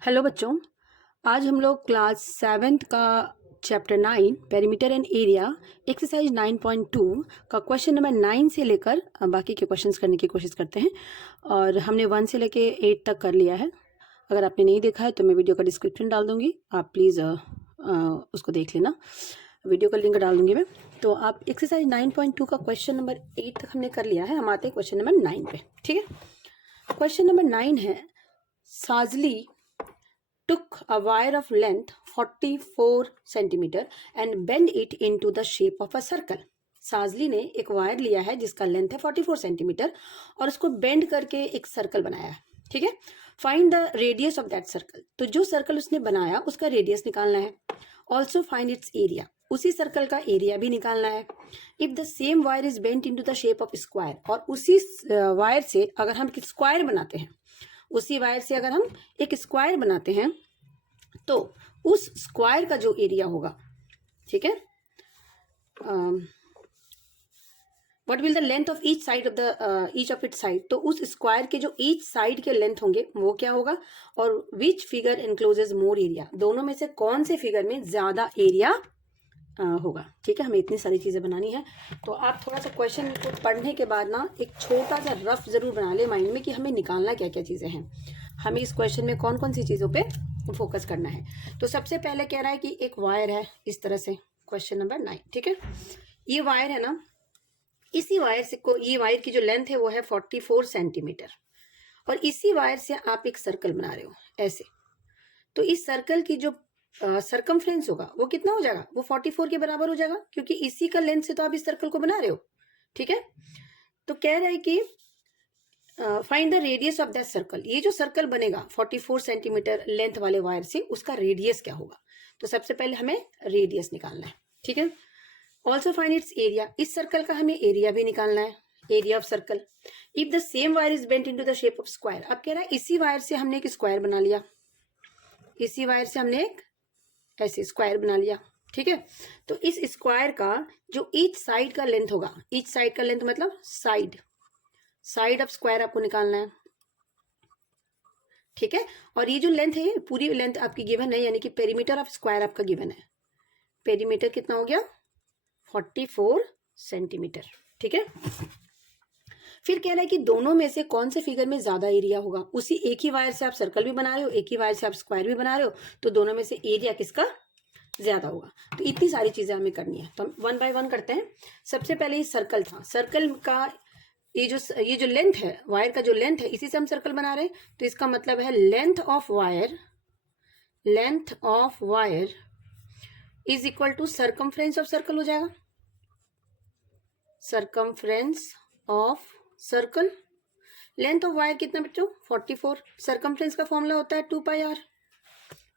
Hello बच्चों, आज हम लोग क्लास 7th का chapter 9 perimeter and area exercise 9.2 का क्वेश्चन नंबर 9 से लेकर बाकी के क्वेश्चंस करने की कोशिश करते हैं। और हमने 1 से लेकर 8 तक कर लिया है। अगर आपने नहीं देखा है तो मैं वीडियो का डिस्क्रिप्शन डाल दूंगी, आप प्लीज़ उसको देख लेना। वीडियो का लिंक डाल दूंगी मैं। तो आप एक्सरसाइज 9.2 का क्वेश्चन नंबर 8 तक हमने कर लिया है। हम आते हैं क्वेश्चन नंबर 9 पे। ठीक है, क्वेश्चन नंबर 9 है, साजली took a wire of length 44 centimeter and bend it into the shape of a circle। साजली ने एक वायर लिया है जिसका लेंथ है 44 सेंटीमीटर और उसको बेंड करके एक सर्कल बनाया है। ठीक है, find the radius of that circle. तो जो सर्कल उसने बनाया उसका रेडियस निकालना है। ऑल्सो फाइंड इट्स एरिया, उसी सर्कल का एरिया भी निकालना है। If the same wire is bent into the shape of square, और उसी वायर से अगर हम स्क्वायर बनाते हैं, उसी वायर से अगर हम एक स्क्वायर बनाते हैं तो उस स्क्वायर का जो एरिया होगा, ठीक है, what will the length of each side of the each of its side, तो उस स्क्वायर के जो ईच साइड के लेंथ होंगे वो क्या होगा, और विच फिगर इनक्लोजेज मोर एरिया, दोनों में से कौन से फिगर में ज्यादा एरिया होगा। ठीक है, हमें इतनी सारी चीजें बनानी है। तो आप थोड़ा सा क्वेश्चन को पढ़ने के बाद ना एक छोटा सा रफ जरूर बना ले माइंड में कि हमें निकालना क्या क्या चीजें हैं, हमें इस क्वेश्चन में कौन कौन सी चीजों पे फोकस करना है। तो सबसे पहले कह रहा है कि एक वायर है इस तरह से, क्वेश्चन नंबर 9। ठीक है, ये वायर है ना, इसी वायर से को, ये वायर की जो लेंथ है वो है 44 सेंटीमीटर और इसी वायर से आप एक सर्कल बना रहे हो ऐसे। तो इस सर्कल की जो सरकमफ्रेंस होगा वो कितना हो जाएगा, वो 44 के बराबर हो जाएगा, क्योंकि इसी का लेंथ से तो आप इस सर्कल को बना रहे हो। ठीक है, तो कह रहा है कि find the radius of that circle, ये जो सर्कल बनेगा 44 सेंटीमीटर लेंथ वाले वायर से, उसका रेडियस क्या होगा। तो सबसे पहले हमें रेडियस निकालना है। ठीक है, ऑल्सो फाइंड इट्स एरिया, इस सर्कल का हमें एरिया भी निकालना है, area of circle. If the same wire is bent into the shape of square, अब कह रहा है इसी वायर से हमने एक स्क्वायर बना लिया, इसी वायर से हमने एक ऐसे स्क्वायर बना लिया। ठीक है, तो इस स्क्वायर का जो ईच साइड का लेंथ होगा, ईच साइड का लेंथ मतलब साइड ऑफ स्क्वायर आपको निकालना है। ठीक है, और ये जो लेंथ है पूरी लेंथ आपकी गिवन है, यानी कि पेरीमीटर ऑफ स्क्वायर आपका गिवन है। पेरीमीटर कितना हो गया, 44 सेंटीमीटर। ठीक है, फिर कह रहा है कि दोनों में से कौन से फिगर में ज्यादा एरिया होगा। उसी एक ही वायर से आप सर्कल भी बना रहे हो, एक ही वायर से आप स्क्वायर भी बना रहे हो, तो दोनों में से एरिया किसका ज्यादा होगा। तो इतनी सारी चीजें हमें करनी है, तो हम 1 बाय 1 करते हैं। सबसे पहले ये सर्कल था, सर्कल का ये जो लेंथ है, वायर का जो लेंथ है, इसी से हम सर्कल बना रहे हैं। तो इसका मतलब है length of wire is equal to circumference of circle हो जाएगा, circumference of circle. Length of wire कितना बच्चों, 44। सरकमफ्रेंस का फॉर्मूला होता है 2 पाई आर।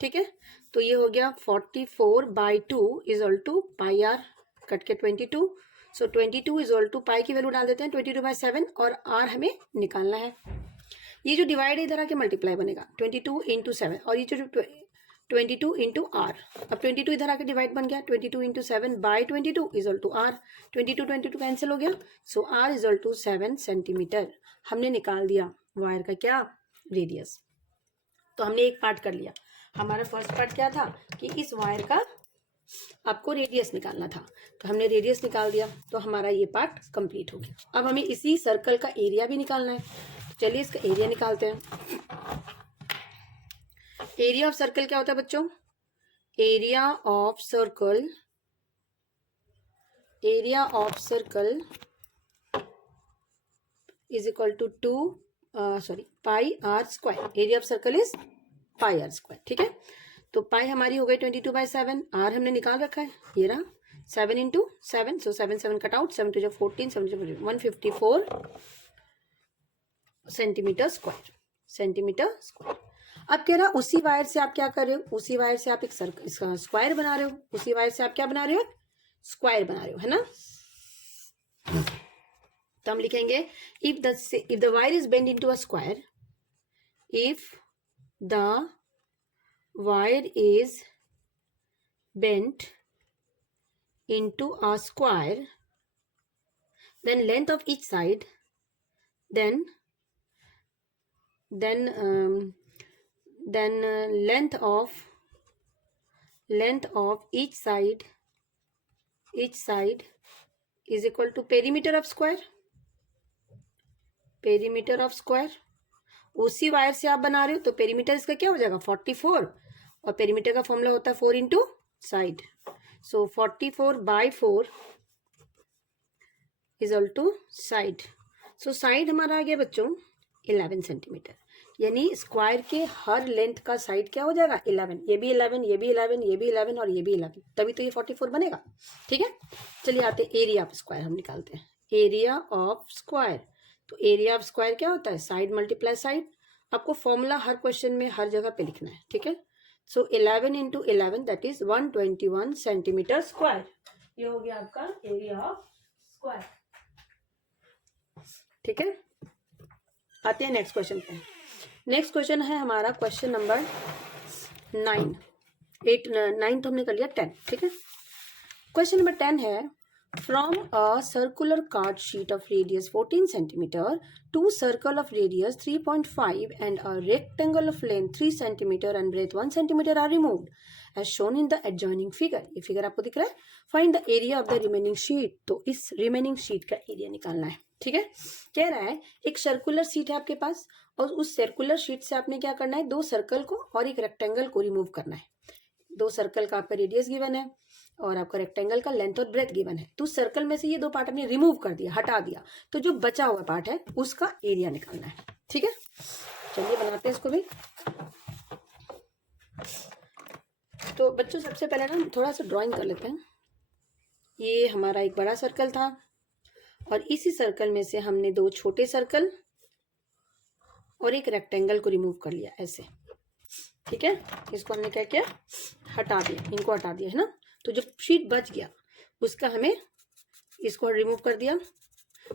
ठीक है, तो ये हो गया 44/2 is all to pi r, cut के 22। So 22 is all to pi की वैल्यू डाल देते हैं 22/7, और आर हमें निकालना है। ये जो डिवाइड है इधर आके मल्टीप्लाई बनेगा 22 इंटू 7, और ये जो 22 इंटू आर, अब 22 इधर आके डिवाइड बन गया 22 into 7/22 is all to r. 22 cancel हो गया, so r is all to 7 centimetre. हमने निकाल दिया वायर का क्या, रेडियस। तो हमने एक पार्ट कर लिया। हमारा फर्स्ट पार्ट क्या था कि इस वायर का आपको रेडियस निकालना था, तो हमने रेडियस निकाल दिया, तो हमारा ये पार्ट कंप्लीट हो गया। अब हमें इसी सर्कल का एरिया भी निकालना है, तो चलिए इसका एरिया निकालते हैं। एरिया ऑफ सर्कल क्या होता है बच्चों, area of circle is equal to 2 pi r square. Area of circle is pi r square. ठीक है, तो पाई हमारी हो गई 22/7, आर हमने निकाल रखा है, ये रहा 7 इंटू 7, सो 7 कट आउट, 7 2 14, 7 2 154 सेंटीमीटर स्क्वायर। अब कह रहा उसी वायर से आप क्या कर रहे हो, उसी वायर से आप एक स्क्वायर बना रहे हो, उसी वायर से आप क्या बना रहे हो, स्क्वायर बना रहे हो, है ना। तो हम लिखेंगे if the wire is bend into a square, if the wire is bent into a square, then length of each side, then then length of each side is equal to perimeter of square. उसी wire से आप बना रहे हो तो perimeter इसका क्या हो जाएगा 44, और पेरीमीटर का फॉर्मूला होता है 4 into side. So 44/4 equal to side. So side हमारा आ गया बच्चों 11 सेंटीमीटर. यानी स्क्वायर के हर लेंथ का साइड क्या हो जाएगा 11. ये भी 11, ये भी 11, ये भी 11 और ये भी 11, तभी तो ये 44 बनेगा. ठीक है, चलिए आते एरिया ऑफ स्क्वायर हम निकालते हैं. एरिया ऑफ स्क्वायर, तो एरिया ऑफ स्क्वायर क्या होता है साइड मल्टीप्लाई साइड. आपको फॉर्मूला हर क्वेश्चन में हर जगह पे लिखना है. ठीक है, सो 11 into 11 that is 121 centimetre square. ये हो गया आपका एरिया ऑफ स्क्वायर. ठीक है, आते हैं नेक्स्ट क्वेश्चन पे. नेक्स्ट क्वेश्चन है हमारा क्वेश्चन नंबर 9. 9 तो हमने कर लिया 10. ठीक है, क्वेश्चन नंबर 10 है from a circular card sheet of radius 14 centimetre to circle of radius 3.5 and a rectangle of length 3 centimetre and breadth 1 centimetre are removed as shown in the adjoining figure. ये figure आपको दिख रहा है. Find the area of the remaining sheet. तो इस remaining sheet का area निकालना है. ठीक है, कह रहा है एक सर्कुलर शीट है आपके पास और उस सर्कुलर शीट से आपने क्या करना है 2 सर्कल को और एक रेक्टेंगल को रिमूव करना है. 2 सर्कल का आपका रेडियस गिवन है और आपका रेक्टेंगल का लेंथ और ब्रेथ गिवन है. तो सर्कल में से ये 2 पार्ट आपने रिमूव कर दिया, हटा दिया, तो जो बचा हुआ पार्ट है उसका एरिया निकालना है. ठीक है, चलिए बनाते हैं इसको भी. तो बच्चों सबसे पहले ना थोड़ा सा ड्राइंग कर लेते हैं. ये हमारा एक बड़ा सर्कल था और इसी सर्कल में से हमने 2 छोटे सर्कल और एक रेक्टेंगल को रिमूव कर लिया ऐसे. ठीक है, इसको हमने क्या किया हटा दिया, इनको हटा दिया है ना. तो जो शीट बच गया उसका हमें इसको रिमूव कर दिया,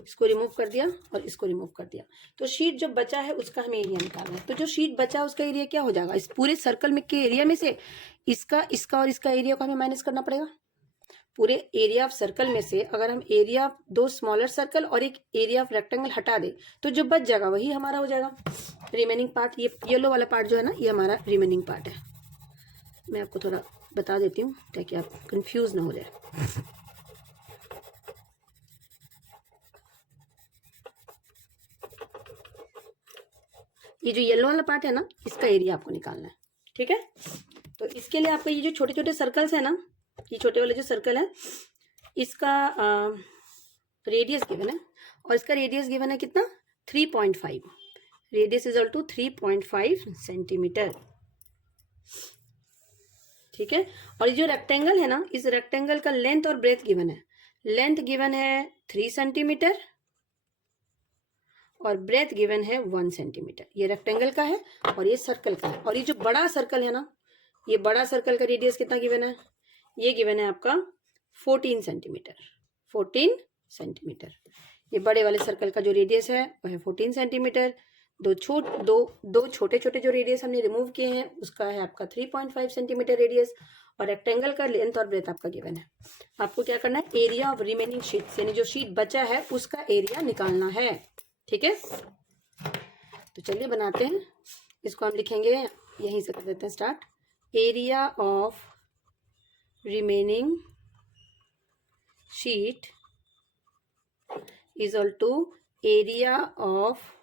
इसको रिमूव कर दिया और इसको रिमूव कर दिया. तो शीट जो बचा है उसका हमें एरिया निकालना है. तो जो शीट बचा है उसका एरिया क्या हो जाएगा, इस पूरे सर्कल में के एरिया में से इसका और इसका एरिया को हमें माइनस करना पड़ेगा. पूरे एरिया ऑफ सर्कल में से अगर हम एरिया ऑफ 2 स्मॉलर सर्कल और एक एरिया ऑफ रेक्टेंगल हटा दे तो जो बच जाएगा वही हमारा हो जाएगा रिमेनिंग पार्ट. ये येलो वाला पार्ट जो है ना ये हमारा रिमेनिंग पार्ट है. मैं आपको थोड़ा बता देती हूँ ताकि आप कंफ्यूज ना हो जाए. ये जो येलो वाला पार्ट है ना इसका एरिया आपको निकालना है. ठीक है, तो इसके लिए आपको ये जो छोटे छोटे सर्कल्स है ना, ये छोटे वाले जो सर्कल है इसका रेडियस गिवन है और इसका रेडियस गिवन है कितना 3.5. Radius is equal to 3.5 centimetre. ठीक है, और ये जो रेक्टेंगल है ना इस रेक्टेंगल का लेंथ और ब्रेथ गिवन है. लेंथ गिवन है 3 सेंटीमीटर और ब्रेथ गिवन है 1 सेंटीमीटर. ये रेक्टेंगल का है और ये सर्कल का है. और ये जो बड़ा सर्कल है ना ये बड़ा सर्कल का रेडियस कितना गिवन है, ये गिवन है आपका 14 सेंटीमीटर. 14 सेंटीमीटर. ये बड़े वाले सर्कल का जो रेडियस है वह है 14 सेंटीमीटर. दो छोटे छोटे जो रेडियस हमने रिमूव किए हैं उसका है आपका 3.5 सेंटीमीटर रेडियस और रेक्टेंगल का लेंथ और ब्रेथ आपका गिवन है. आपको क्या करना है एरिया ऑफ रिमेनिंग शीट यानी जो शीट बचा है उसका एरिया निकालना है. ठीक है, तो चलिए बनाते हैं. इसको हम लिखेंगे यहीं से कर देते हैं start. Area of remaining sheet is equal to area of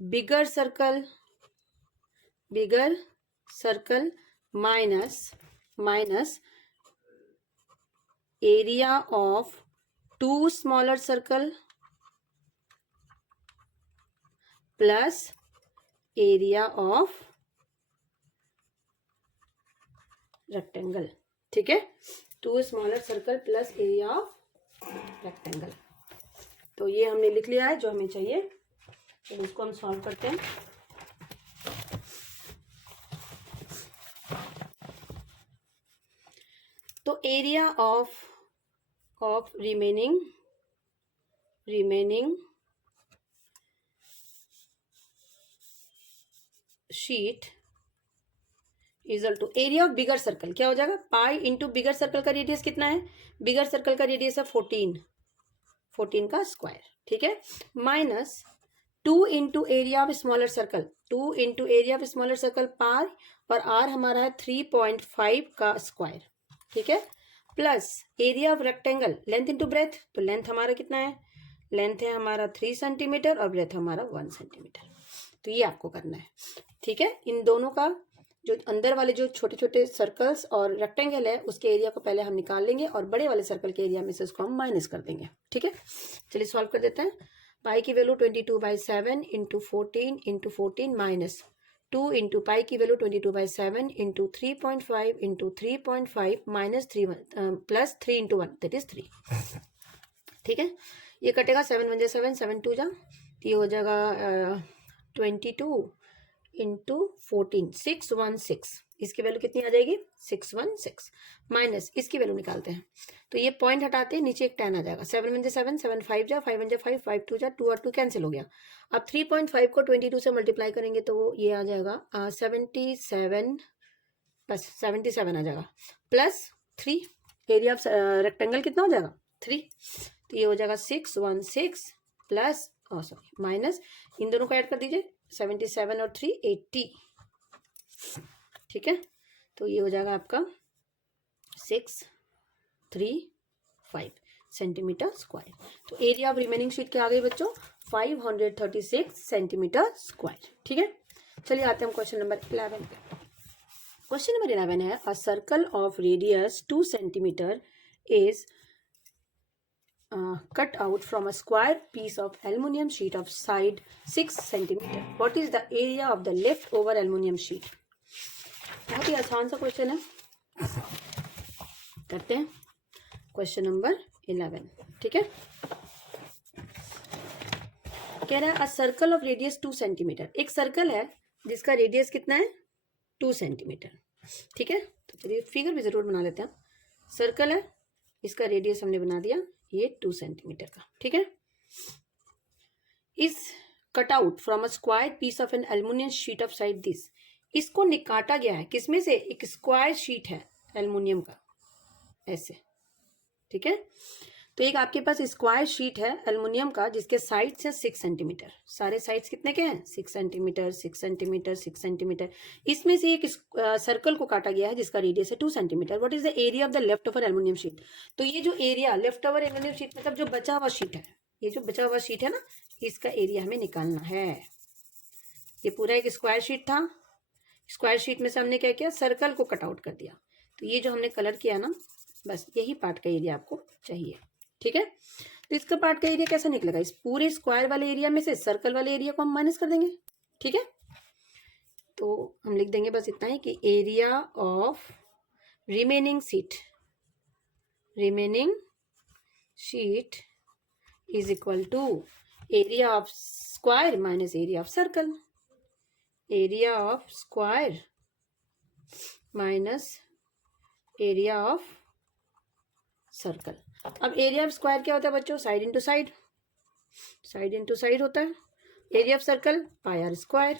bigger circle minus area of 2 smaller circle plus area of rectangle. ठीक है, 2 smaller circle plus area of rectangle. तो ये हमने लिख लिया है जो हमें चाहिए. तो इसको हम सॉल्व करते हैं. तो area of remaining sheet is equal to area of bigger circle क्या हो जाएगा पाई इंटू बिगर सर्कल का रेडियस कितना है, बिगर सर्कल का रेडियस है 14 का स्क्वायर. ठीक है, minus 2 into area of smaller circle. 2 into area of smaller circle पार, और आर हमारा है 3.5 का स्क्वायर, ठीक है, plus area of rectangle length into breadth, तो लेंथ हमारा कितना है, लेंथ है हमारा 3 सेंटीमीटर और ब्रेथ हमारा 1 सेंटीमीटर। तो ये आपको करना है, ठीक है। इन दोनों का जो अंदर वाले जो छोटे छोटे सर्कल्स और रेक्टेंगल है उसके एरिया को पहले हम निकाल लेंगे और बड़े वाले सर्कल के एरिया में से उसको हम माइनस कर देंगे, ठीक है। चलिए सॉल्व कर देते हैं। पाई की value 22/7 into 14 minus 2 into pi की value 22/7 into 3.5 into 3.5 minus 3 plus 3 into 1 that is 3, ठीक है। ये कटेगा 7 1 7 7 2 जा, ये हो जाएगा 22 इंटू 14 616, इसकी वैल्यू कितनी आ जाएगी 616, माइनस इसकी वैल्यू निकालते हैं, तो ये पॉइंट हटाते हैं नीचे एक 10 आ जाएगा, 7 1 7 7 5 जा, 5 1 5 5 2 जा, 2 और 2 कैंसिल हो गया। अब 3.5 को 22 से मल्टीप्लाई करेंगे तो ये आ जाएगा 77, बस 77 आ जाएगा, प्लस 3, एरिया ऑफ रेक्टेंगल कितना हो जाएगा 3, तो ये हो जाएगा 616 प्लस सॉरी माइनस, इन दोनों को ऐड कर दीजिए 77 और 3 80, ठीक है। तो ये हो जाएगा आपका 635 सेंटीमीटर स्क्वायर। तो एरिया ऑफ रिमेनिंग शीट क्या आ गई बच्चों 536 सेंटीमीटर स्क्वायर, ठीक है। चलिए आते हैं हम क्वेश्चन नंबर 11 पे। क्वेश्चन नंबर 11 है a circle of radius 2 centimetre is cut out from a square piece of aluminum sheet of side 6 centimeter. What is the area of the leftover aluminum sheet? बहुत ही आसान सा question है, करते हैं question number 11, ठीक है। कह रहा है a circle of radius 2 centimetre, एक सर्कल है जिसका रेडियस कितना है 2 सेंटीमीटर, ठीक है। तो चलिए फिगर भी जरूर बना लेते हैं। सर्कल है, इसका रेडियस हमने बना दिया ये 2 सेंटीमीटर का, ठीक है। इस cut out from a square piece of an aluminium sheet of side this, इसको निकाटा गया है किसमें से, एक स्क्वायर शीट है एल्युमिनियम का ऐसे, ठीक है। तो एक आपके पास स्क्वायर शीट है एल्युमिनियम का जिसके साइड्स है 6 सेंटीमीटर, सारे साइड्स कितने के हैं 6 सेंटीमीटर 6 सेंटीमीटर 6 सेंटीमीटर, इसमें से एक सर्कल को काटा गया है जिसका रेडियस है 2 centimetre. What is the area of the left over aluminium sheet, तो ये जो area left over aluminium sheet मतलब जो बचा हुआ शीट है, ये जो बचा हुआ शीट है ना, इसका एरिया हमें निकालना है। ये पूरा एक स्क्वायर शीट था, स्क्वायर शीट में से हमने क्या किया सर्कल को कट आउट कर दिया, तो ये जो हमने कलर किया ना, बस यही पार्ट का एरिया आपको चाहिए, ठीक है। तो इसका पार्ट का एरिया कैसा निकलेगा, इस पूरे स्क्वायर वाले एरिया में से सर्कल वाले एरिया को हम माइनस कर देंगे, ठीक है। तो हम लिख देंगे बस इतना ही कि area of remaining sheet is equal to area of square minus area of circle, area of square minus area of circle. अब एरिया ऑफ स्क्वायर क्या होता है बच्चों, side into side, side into side होता है। Area of circle pi r square,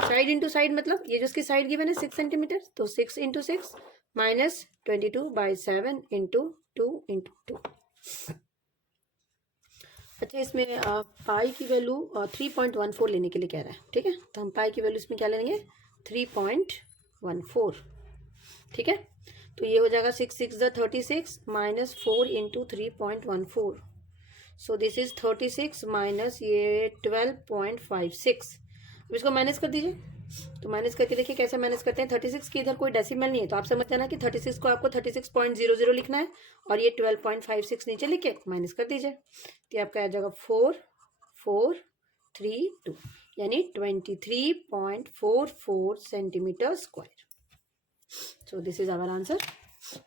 side into side मतलब ये जो इसकी साइड गिवन है 6 सेंटीमीटर, तो 6 इंटू 6 माइनस 22/7 इंटू 2 इंटू 2। अच्छा इसमें पाई की वैल्यू 3.14 लेने के लिए कह रहा है, ठीक है। तो हम पाई की वैल्यू इसमें क्या लेंगे 3.14, ठीक है। तो ये हो जाएगा 6 6 36 minus 4 into 3.14, so this is 36 minus ये 12.56। अब इसको माइनस कर दीजिए, तो माइनस करके देखिए कैसे माइनस करते हैं। 36 की इधर कोई डेसिमल नहीं है, तो आप समझ जाना कि 36 को आपको 36.00 लिखना है और ये 12.56 नीचे लिख के माइनस कर दीजिए, तो आपका आ जाएगा 4432 यानी 23.44 centimetre square. So this is our answer.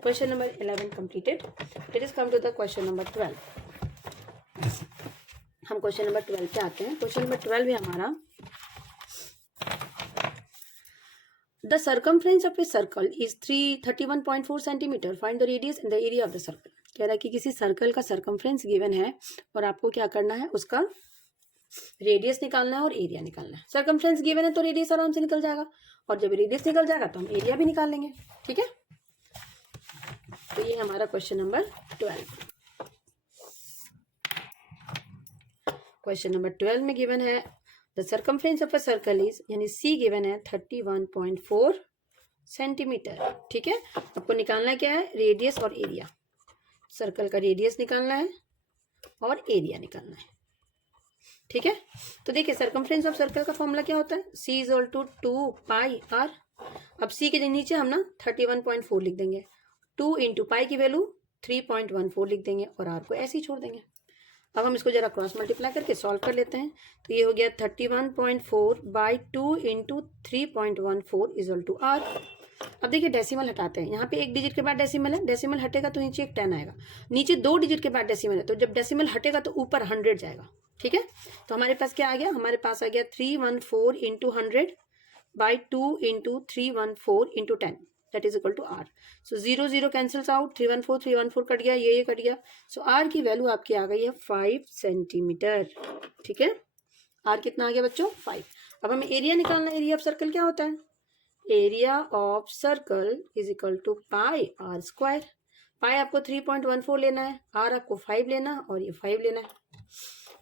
Question number 11 completed. Let us come to the question number 12. हम क्वेश्चन नंबर 12 पे आते हैं। क्वेश्चन नंबर 12 है हमारा the circumference of a circle is 31.4 centimetre, find the radius and the area of the circle. कह रहा है कि किसी सर्कल का सर्कमफ्रेंस गिवन है और आपको क्या करना है, उसका रेडियस निकालना है और एरिया निकालना है। सर्कमफ्रेंस गिवन है तो रेडियस आराम से निकल जाएगा, और जब रेडियस निकल जाएगा तो हम एरिया भी निकाल लेंगे, ठीक है। तो ये हमारा क्वेश्चन नंबर 12। क्वेश्चन नंबर 12 में गिवन है the circumference of a circle is, यानी सी गिवन है 31.4 सेंटीमीटर। ठीक है, आपको निकालना क्या है, रेडियस और एरिया। सर्कल का रेडियस निकालना है और एरिया निकालना है। ठीक है, तो देखिए सर्कमफ्रेंस ऑफ सर्कल का फॉर्मूला क्या होता है, C is equal to 2 pi r. अब सी के नीचे हम ना 31.4 लिख देंगे, 2 इंटू पाई की वैल्यू 3.14 लिख देंगे और आर को ऐसे ही छोड़ देंगे। अब हम इसको जरा क्रॉस मल्टीप्लाई करके सॉल्व कर लेते हैं, तो ये हो गया 31.4 by 2 into 3.14 equal to r. अब देखिए डेसिमल हटाते हैं, यहाँ पे एक डिजिट के बाद डेसिमल है, डेसिमल हटेगा तो नीचे एक 10 आएगा, नीचे 2 डिजिट के बाद डेसिमल है, तो जब डेसिमल हटेगा तो ऊपर 100 जाएगा। ठीक है, तो हमारे पास क्या आ गया, हमारे पास आ गया 314 into 100 by 2 into 314 into 10 that is equal to r. So 0 0 cancels out, 314 cut गया, ये कट गया। सो आर की वैल्यू आपकी आ गई है 5 सेंटीमीटर। ठीक है, आर कितना आ गया बच्चों, 5। अब हमें एरिया निकालना है। एरिया ऑफ सर्कल क्या होता है, area of circle is equal to pi r square. Pi आपको 3.14 लेना है, आर आपको 5 लेना और ये 5 लेना है,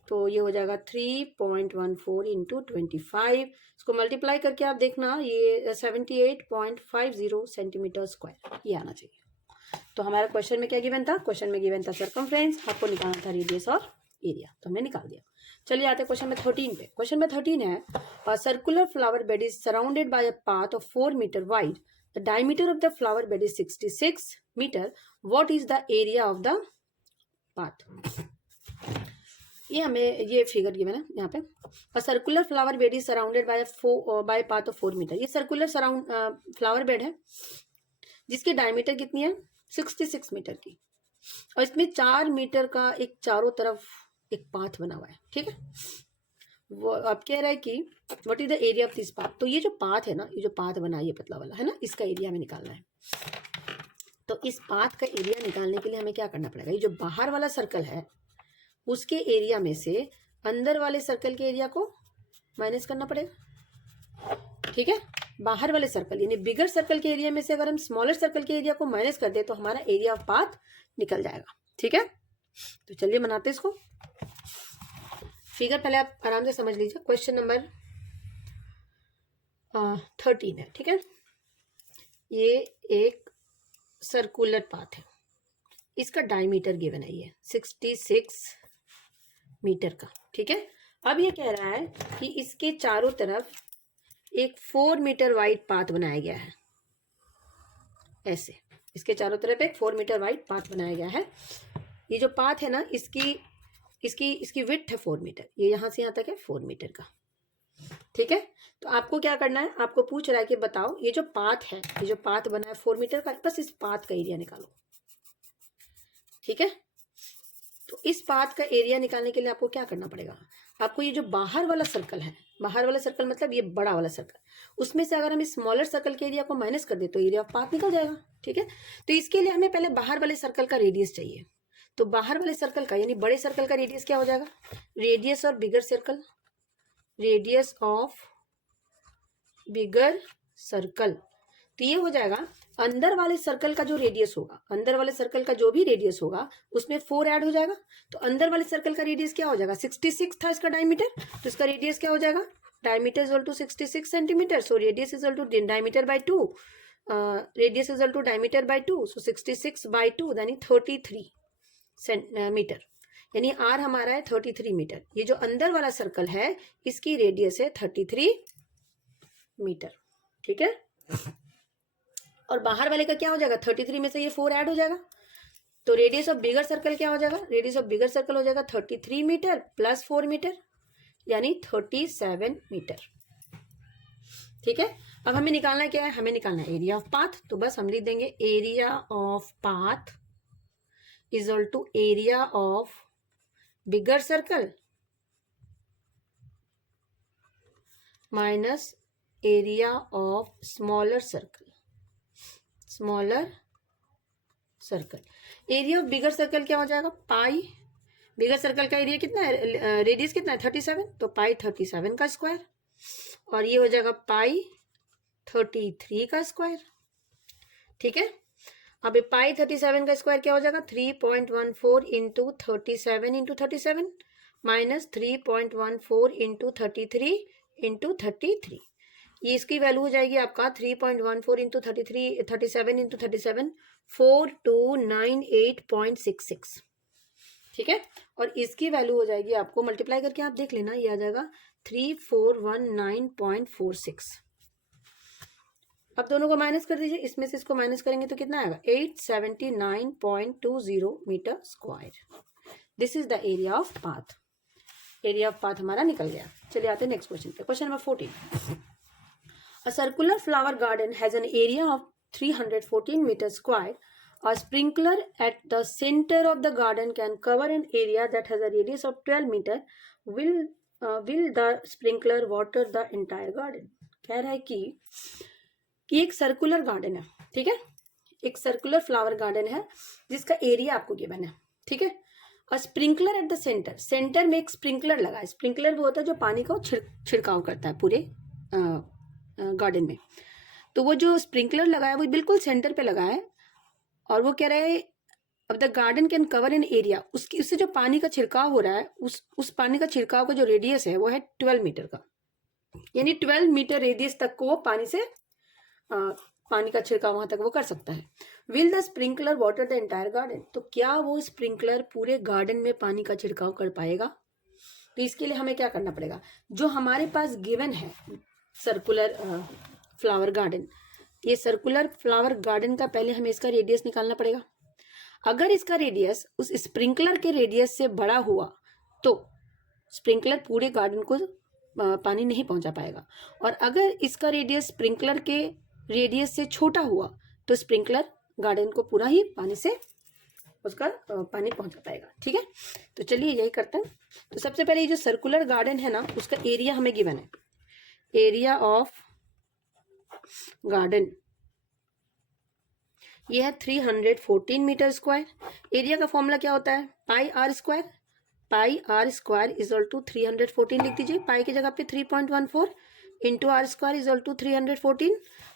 तो ये हो जाएगा 3.14 इंटू 25। इसको मल्टीप्लाई करके आप देखना, ये 78.50 सेंटीमीटर स्क्वायर ये आना चाहिए। तो हमारा क्वेश्चन में क्या गिवन था, क्वेश्चन में गिवन था सर्कमफ्रेंस, आपको निकालना था रेडियस और एरिया, तो हमने निकाल दिया। चलिए आते हैं क्वेश्चन में 13 पे। क्वेश्चन में 13 है, a circular flower bed is surrounded by a path of 4 metre wide, the diameter of the flower bed is 66 metre, what is the area of the path. ये हमें ये फिगर गिवन है यहाँ पे, a circular flower bed is surrounded by path of 4 metre. ये circular flower bed है जिसकी diameter कितनी है, 66 मीटर की, और इसमें 4 मीटर का एक चारों तरफ एक पाथ बना हुआ है। ठीक है, वो अब कह रहा है कि what is the area of this path. तो ये जो पाथ है ना, ये जो पाथ बना है ये पतला वाला है ना, इसका एरिया हमें निकालना है। तो इस पाथ का एरिया निकालने के लिए हमें क्या करना पड़ेगा, ये जो बाहर वाला सर्कल है उसके एरिया में से अंदर वाले सर्कल के एरिया को माइनस करना पड़ेगा। ठीक है, बाहर वाले सर्कल यानी बिगर सर्कल के एरिया में से अगर हम स्मॉलर सर्कल के एरिया को माइनस कर दे तो हमारा एरिया ऑफ पाथ निकल जाएगा। ठीक है, तो चलिए बनाते हैं इसको। फिगर पहले आप आराम से समझ लीजिए, क्वेश्चन नंबर 13 है। ठीक है, ये एक सर्कुलर पाथ है, इसका डायमीटर गिवन है ये 66 मीटर का। ठीक है, अब ये कह रहा है कि इसके चारों तरफ एक 4 मीटर वाइड पाथ बनाया गया है, ऐसे इसके चारों तरफ एक 4 मीटर वाइड पाथ बनाया गया है। ये जो पाथ है ना, इसकी विड्थ है 4 मीटर, ये यहाँ से यहाँ तक है 4 मीटर का। ठीक है, तो आपको क्या करना है, आपको पूछ रहा है कि बताओ ये जो पाथ है, ये जो पाथ बना है 4 मीटर का, बस इस पाथ का एरिया निकालो। ठीक है, तो इस पाथ का एरिया निकालने के लिए आपको क्या करना पड़ेगा, आपको ये जो बाहर वाला सर्कल है, बाहर वाला सर्कल मतलब ये बड़ा वाला सर्कल, उसमें से अगर हम इस स्मॉलर सर्कल के एरिया को माइनस कर दे तो एरिया ऑफ पाथ निकल जाएगा। ठीक है, तो इसके लिए हमें पहले बाहर वाले सर्कल का रेडियस चाहिए। तो बाहर वाले सर्कल का यानी बड़े सर्कल का रेडियस क्या हो जाएगा, रेडियस और बिगर circle, radius of bigger circle, तो ये हो जाएगा अंदर वाले सर्कल का जो रेडियस होगा, अंदर वाले सर्कल का जो भी रेडियस होगा उसमें 4 ऐड हो जाएगा। तो अंदर वाले सर्कल का रेडियस क्या हो जाएगा, 66 था इसका डायमीटर, तो इसका रेडियस क्या हो जाएगा, diameter is equal to 66 centimetre, so radius is equal to diameter by 2, radius is equal to diameter by 2, so 66 by 2 यानी 33 मीटर, यानी आर हमारा है 33 मीटर। ये जो अंदर वाला सर्कल है इसकी रेडियस है 33 मीटर। ठीक है, और बाहर वाले का क्या हो जाएगा, 33 में से ये 4 ऐड हो जाएगा, तो रेडियस ऑफ बिगर सर्कल क्या हो जाएगा, रेडियस ऑफ बिगर सर्कल हो जाएगा 33 मीटर प्लस 4 मीटर यानी 37 मीटर। ठीक है, अब हमें निकालना क्या है, हमें निकालना है एरिया ऑफ पाथ, तो बस हम लिख देंगे area of path is equal to area of bigger circle minus area of smaller circle, smaller circle. Area of bigger circle क्या हो जाएगा, पाई, बिगर सर्कल का एरिया कितना है, रेडियस कितना है 37, तो पाई 37 का स्क्वायर, और ये हो जाएगा पाई 33 का स्क्वायर। ठीक है, अब पाई 37 का स्क्वायर क्या हो जाएगा, 3.14 into 37 into 37 minus 3.14 into 33 into 33, ये इसकी वैल्यू हो जाएगी आपका 3.14 इंटू 33 37 इंटू 37 4298.66, ठीक है। और इसकी वैल्यू हो जाएगी आपको मल्टीप्लाई करके आप देख लेना, ये आ जाएगा 3419.46। अब दोनों को माइनस कर दीजिए, इसमें से इसको माइनस करेंगे तो कितना आएगा 879.20 metre square. This is the area of path. Area of path हमारा निकल गया। चलिए आते हैं नेक्स्ट क्वेश्चन पे। Question number 14, a circular flower garden has an area of 314 metre square. A sprinkler at the center of the garden can cover an area that has a radius of 12 meter. Will the sprinkler water the entire garden? कह रहा है कि एक circular garden है, ठीक है, एक circular flower garden है जिसका एरिया आपको गिवन है, ठीक है। और sprinkler at the centre, centre में एक स्प्रिंकलर लगा है। स्प्रिंकलर वो होता है जो पानी का छिड़काव करता है पूरे गार्डन में। तो वो जो स्प्रिंकलर लगा है वो बिल्कुल सेंटर पे लगा है, और वो कह रहा है अब the garden can cover an area, उससे जो पानी का छिड़काव हो रहा है उस पानी का छिड़काव का जो रेडियस है वो है 12 मीटर का, यानी 12 मीटर रेडियस तक को वो पानी से पानी का छिड़काव वहां तक वो कर सकता है। Will the sprinkler water the entire garden, तो क्या वो स्प्रिंकलर पूरे गार्डन में पानी का छिड़काव कर पाएगा? तो इसके लिए हमें क्या करना पड़ेगा, जो हमारे पास गिवन है सर्कुलर फ्लावर गार्डन, ये सर्कुलर फ्लावर गार्डन का पहले हमें इसका रेडियस निकालना पड़ेगा। अगर इसका रेडियस उस स्प्रिंकलर के रेडियस से बड़ा हुआ तो स्प्रिंकलर पूरे गार्डन को पानी नहीं पहुंचा पाएगा, और अगर इसका रेडियस स्प्रिंकलर के रेडियस से छोटा हुआ तो स्प्रिंकलर गार्डन को पूरा ही पानी से उसका पानी पहुंचा पाएगा, ठीक है। तो चलिए यही करते हैं। तो सबसे पहले ये जो सर्कुलर गार्डन है ना, उसका एरिया हमें गिवन है, एरिया ऑफ गार्डन ये है 314 मीटर स्क्वायर। एरिया का फॉर्मूला क्या होता है, pi r square. Pi r square is equal to 314 लिख दीजिए, पाई की जगह पे 3.14 into r square is equal to 314।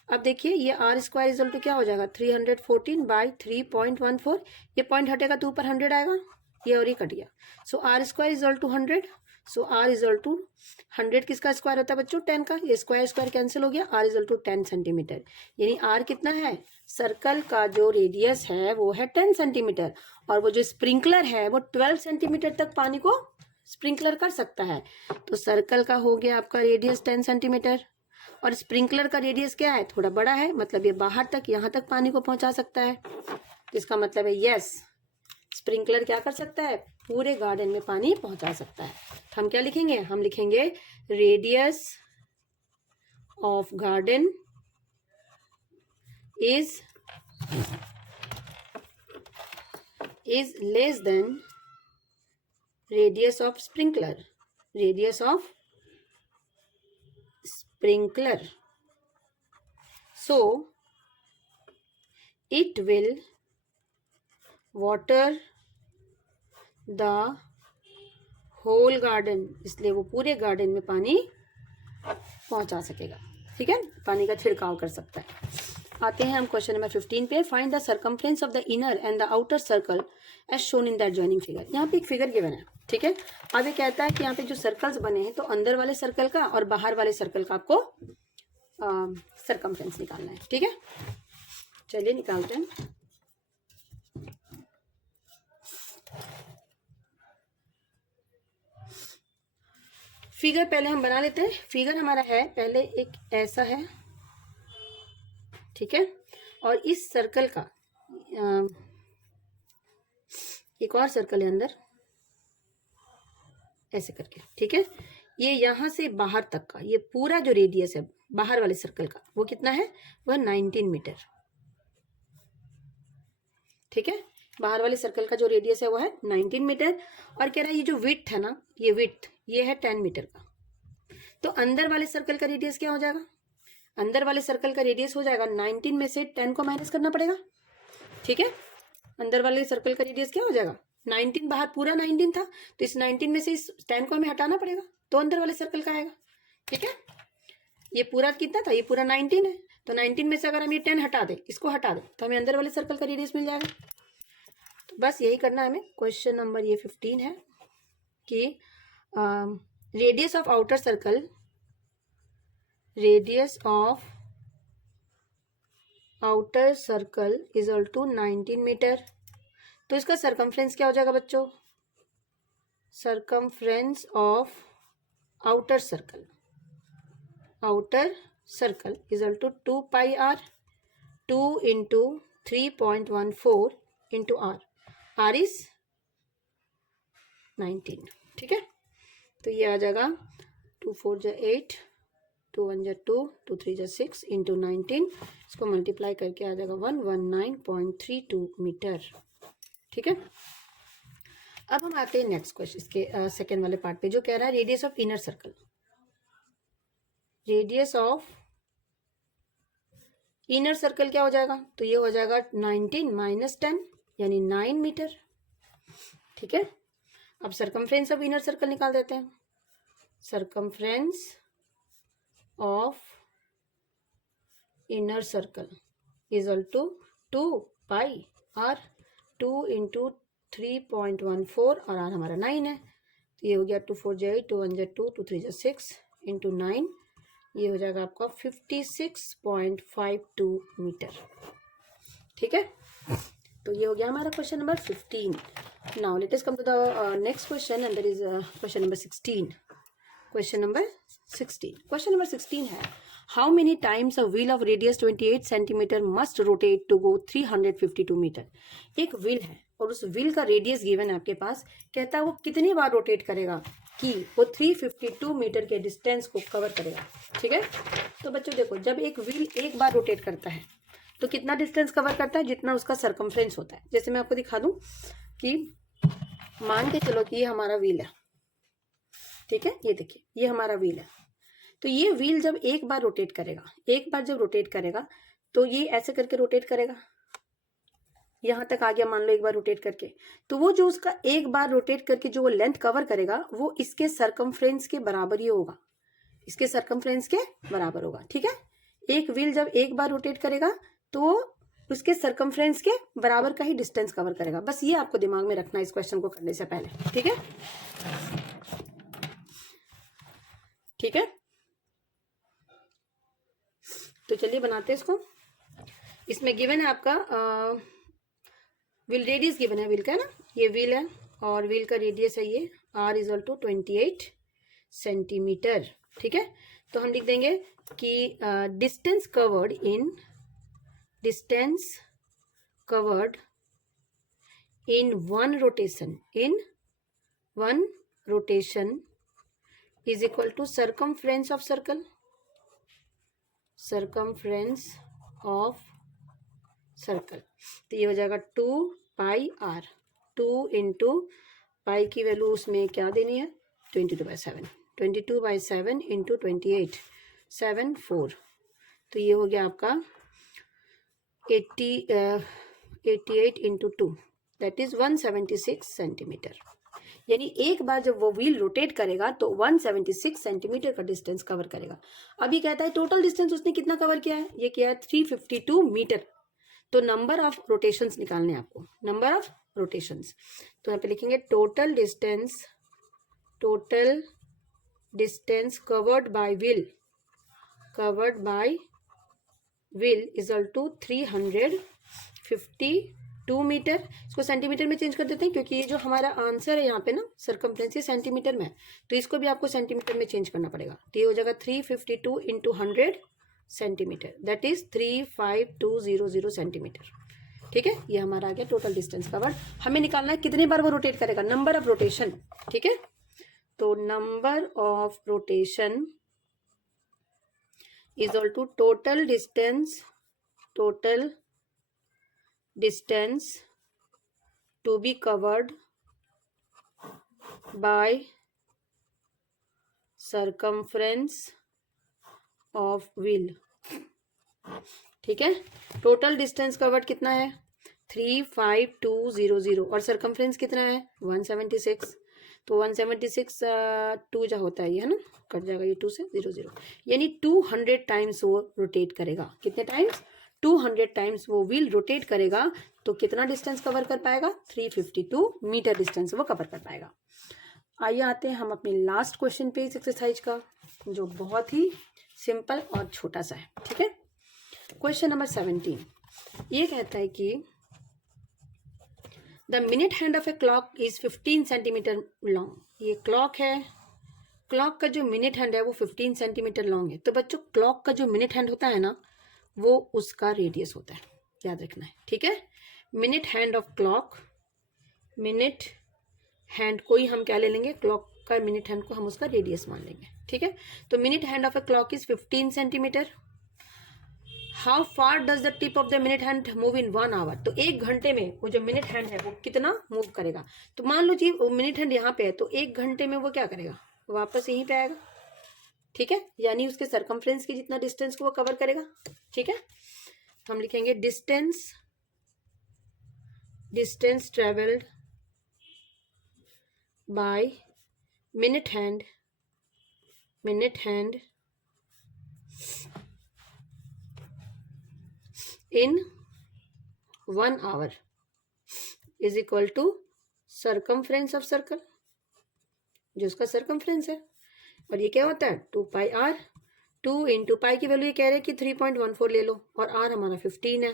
अब देखिए ये आर स्क्वायर इजल टू क्या हो जाएगा 314 बाई 3.14, ये पॉइंट हटेगा तो ऊपर 100 आएगा, ये और ये कट गया। So r square is equal to 100, so r is equal to 100 किसका स्क्वायर होता है बच्चों 10 का, ये स्क्वायर स्क्वायर कैंसिल हो गया, आर इजल टू 10 सेंटीमीटर। यानी आर कितना है, सर्कल का जो रेडियस है वो है 10 सेंटीमीटर, और वो जो स्प्रिंकलर है वो 12 सेंटीमीटर तक पानी को स्प्रिंकलर कर सकता है। तो सर्कल का हो गया आपका रेडियस 10 सेंटीमीटर, और स्प्रिंकलर का रेडियस क्या है, थोड़ा बड़ा है, मतलब ये बाहर तक यहाँ तक पानी को पहुंचा सकता है। तो इसका मतलब है यस, स्प्रिंकलर क्या कर सकता है, पूरे गार्डन में पानी पहुंचा सकता है। तो हम क्या लिखेंगे, हम लिखेंगे radius of garden is less than radius of sprinkler, radius of sprinkler, so it will water the whole garden, इसलिए वो पूरे गार्डन में पानी पहुंचा सकेगा, ठीक है, पानी का छिड़काव कर सकता है। आते हैं हम क्वेश्चन नंबर 15 पे। Find the circumference of the inner and the outer circle as shown in the adjoining figure. यहाँ पे एक फिगर गिवन है, ठीक है। अब ये कहता है कि यहाँ पे जो सर्कल्स बने हैं तो अंदर वाले सर्कल का और बाहर वाले सर्कल का आपको सर्कमफ्रेंस निकालना है, ठीक है। चलिए निकालते हैं। फिगर पहले हम बना लेते हैं। फिगर हमारा है पहले एक ऐसा है, ठीक है, और इस सर्कल का एक और सर्कल है अंदर ऐसे करके, ठीक है। ये यहां से बाहर तक का ये पूरा जो रेडियस है बाहर वाले सर्कल का वो कितना है, वह 19 मीटर, ठीक है। बाहर वाले सर्कल का जो रेडियस है वो है 19 मीटर, और कह रहा है ये जो विड्थ है ना, ये विड्थ ये है 10 मीटर का। तो अंदर वाले सर्कल का रेडियस क्या हो जाएगा, अंदर वाले सर्कल का रेडियस हो जाएगा 19 में से 10 को माइनस करना पड़ेगा, ठीक है। अंदर वाले सर्कल का रेडियस क्या हो जाएगा 19, बाहर पूरा 19 था, तो इस 19 में से इस 10 को हमें हटाना पड़ेगा, तो अंदर वाले सर्कल का आएगा, ठीक है। ये पूरा कितना था, ये पूरा 19 है, तो 19 में से अगर हम ये 10 हटा दें, इसको हटा दें, तो हमें अंदर वाले सर्कल का रेडियस मिल जाएगा। तो बस यही करना है हमें। क्वेश्चन नंबर ये 15 है कि radius of outer circle, radius of outer circle is equal to 19 metre. तो इसका सरकमफ्रेंस क्या हो जाएगा बच्चों? Circumference of outer circle, outer circle is equal to 2 pi r, 2 into 3.14 into r, r is 19। ठीक है, तो ये आ जाएगा 2 4 जा 8, 2 1 जा 2, 2 3 जा 6 इंटू 19, इसको मल्टीप्लाई करके आ जाएगा 119.32 मीटर। ठीक है, अब हम आते हैं नेक्स्ट क्वेश्चन, इसके सेकेंड वाले पार्ट पे, जो कह रहा है radius of inner circle. Radius of inner circle क्या हो जाएगा? तो ये हो जाएगा 19 माइनस 10 यानी 9 मीटर। ठीक है, अब सरकमफ्रेंस ऑफ इनर सर्कल निकाल देते हैं। Circumference of inner circle is equal to 2 pi r, 2 into 3.14 और आर हमारा 9 है, तो ये हो गया 2 4 जा 8, 2 1 जा 2, 2 3 जा 6 इंटू 9, ये हो जाएगा आपका 56.52 मीटर। ठीक है, तो ये हो गया हमारा question number 15। Now let us come to the next question, and that is question number 16। Question number 16 है, how many times a wheel of radius 28 centimetre must rotate to go 352 metre. एक wheel है और उस wheel का radius given है आपके पास, कहता है वो कितनी बार रोटेट करेगा कि वो 352 मीटर के डिस्टेंस को कवर करेगा। ठीक है, तो बच्चों देखो, जब एक व्हील एक बार रोटेट करता है तो कितना डिस्टेंस कवर करता है? जितना उसका सरकमफ्रेंस होता है। जैसे मैं आपको दिखा दूं कि मान के चलो कि ये हमारा व्हील है। ठीक है, ये देखिए ये हमारा व्हील है, तो ये व्हील जब एक बार रोटेट करेगा, एक बार जब रोटेट करेगा तो ये ऐसे करके रोटेट करेगा, यहां तक आ गया मान लो एक बार रोटेट करके, तो वो जो उसका एक बार रोटेट करके जो वो लेंथ कवर करेगा वो इसके सरकमफ्रेंस के बराबर ही होगा, इसके सरकमफ्रेंस के बराबर होगा। ठीक है, एक व्हील जब एक बार रोटेट करेगा तो उसके सरकमफ्रेंस के बराबर का ही डिस्टेंस कवर करेगा। बस ये आपको दिमाग में रखना है इस क्वेश्चन को करने से पहले। ठीक है, ठीक है, तो चलिए बनाते हैं इसको। इसमें गिवन है आपका व्हील रेडियस गिवन है, व्हील का है ना, ये व्हील है और व्हील का रेडियस है ये r is equal to 28 centimetre. ठीक है, तो हम लिख देंगे कि distance covered in one rotation is equal to circumference of circle, तो ये हो जाएगा 2 पाई आर, 2 इंटू पाई की वैल्यू उसमें क्या देनी है 22/7, 22/7 इंटू 28, 7 4, तो ये हो गया आपका 88 इंटू 2 दैट इज 176 सेंटीमीटर। यानी एक बार जब वो व्हील रोटेट करेगा तो 176 सेंटीमीटर का डिस्टेंस कवर करेगा। अभी कहता है टोटल डिस्टेंस उसने कितना कवर किया है, ये किया है 352 मीटर। तो नंबर ऑफ रोटेशंस निकालने हैं आपको, नंबर ऑफ रोटेशंस, तो यहाँ पे लिखेंगे total distance covered by wheel is equal to 352 metre. इसको सेंटीमीटर में चेंज कर देते हैं क्योंकि ये जो हमारा आंसर है यहाँ पे ना सरकमफ्रेंस ये सेंटीमीटर में है, तो इसको भी आपको सेंटीमीटर में चेंज करना पड़ेगा। तो ये हो जाएगा 352 into 100 centimetre, that is 35200 centimetre. ठीक है, ये हमारा आ गया टोटल डिस्टेंस कवर्ड। हमें निकालना है कितनी बार वो रोटेट करेगा, नंबर ऑफ रोटेशन। ठीक है, तो number of rotation is equal to total distance to be covered by circumference of wheel. ठीक है, टोटल डिस्टेंस कवर्ड कितना है 35200 और सरकमफ्रेंस कितना है 176, तो 176 2 जा होता है ये, है ना, कट जाएगा ये 2 से 00, यानी 200 टाइम्स वो रोटेट करेगा। कितने टाइम्स 200 टाइम्स वो व्हील रोटेट करेगा, तो कितना डिस्टेंस कवर कर पाएगा 352 मीटर डिस्टेंस वो कवर कर पाएगा। आइए आते हैं हम अपनी लास्ट क्वेश्चन पे इस एक्सरसाइज का, जो बहुत ही सिंपल और छोटा सा है, ठीक है। क्वेश्चन नंबर 17 ये कहता है कि the minute hand of a clock is 15 centimetre long. ये क्लॉक है, क्लॉक का जो मिनट हैंड है वो 15 सेंटीमीटर लॉन्ग है। तो बच्चों क्लॉक का जो मिनट हैंड होता है ना, वो उसका रेडियस होता है, याद रखना है, ठीक है। Minute hand of clock, minute hand को ही हम क्या ले लेंगे, क्लॉक का मिनट हैंड को हम उसका रेडियस मान लेंगे, ठीक है। तो minute hand of a clock is 15 centimetre. How far does the tip of the minute hand move in 1 hour. तो 1 घंटे में वो जो मिनट हैंड है वो कितना मूव करेगा। तो मान लो जी मिनट हैंड यहाँ पे है, तो 1 घंटे में वो क्या करेगा, वापस यहीं पे आएगा, ठीक है। यानी उसके सरकमफ्रेंस की जितना डिस्टेंस को वो कवर करेगा, ठीक है। तो हम लिखेंगे distance travelled by minute hand in 1 hour is equal to circumference of circle, जो उसका circumference है। और ये क्या होता है 2 पाई r। 2 इंटू पाई की वैल्यू ये कह रहे हैं कि 3.14 ले लो, और r हमारा 15 है।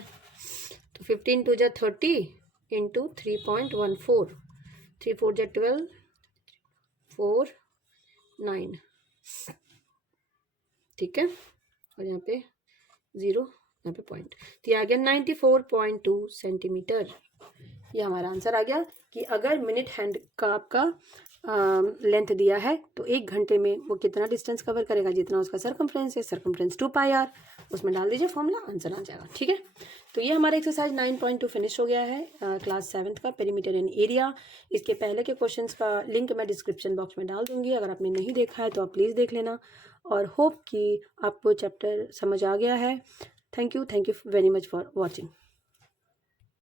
तो 15 टू जा 30 इंटू 3.14, 3 4 जा 12, 4 9, ठीक है। और यहाँ पे 0, यहाँ पे पॉइंट, तो ये आ गया 94.2 सेंटीमीटर। ये हमारा आंसर आ गया कि अगर मिनट हैंड का आपका लेंथ दिया है तो 1 घंटे में वो कितना डिस्टेंस कवर करेगा, जितना उसका सरकमफ्रेंस है, सरकमफ्रेंस 2 पाई r, उसमें डाल दीजिए फॉर्मूला, आंसर आ जाएगा, ठीक है। तो ये हमारा एक्सरसाइज 9.2 फिनिश हो गया है, क्लास 7th का पेरीमीटर एंड एरिया। इसके पहले के क्वेश्चंस का लिंक मैं डिस्क्रिप्शन बॉक्स में डाल दूंगी, अगर आपने नहीं देखा है तो आप प्लीज़ देख लेना। और होप कि आपको चैप्टर समझ आ गया है। Thank you very much for watching.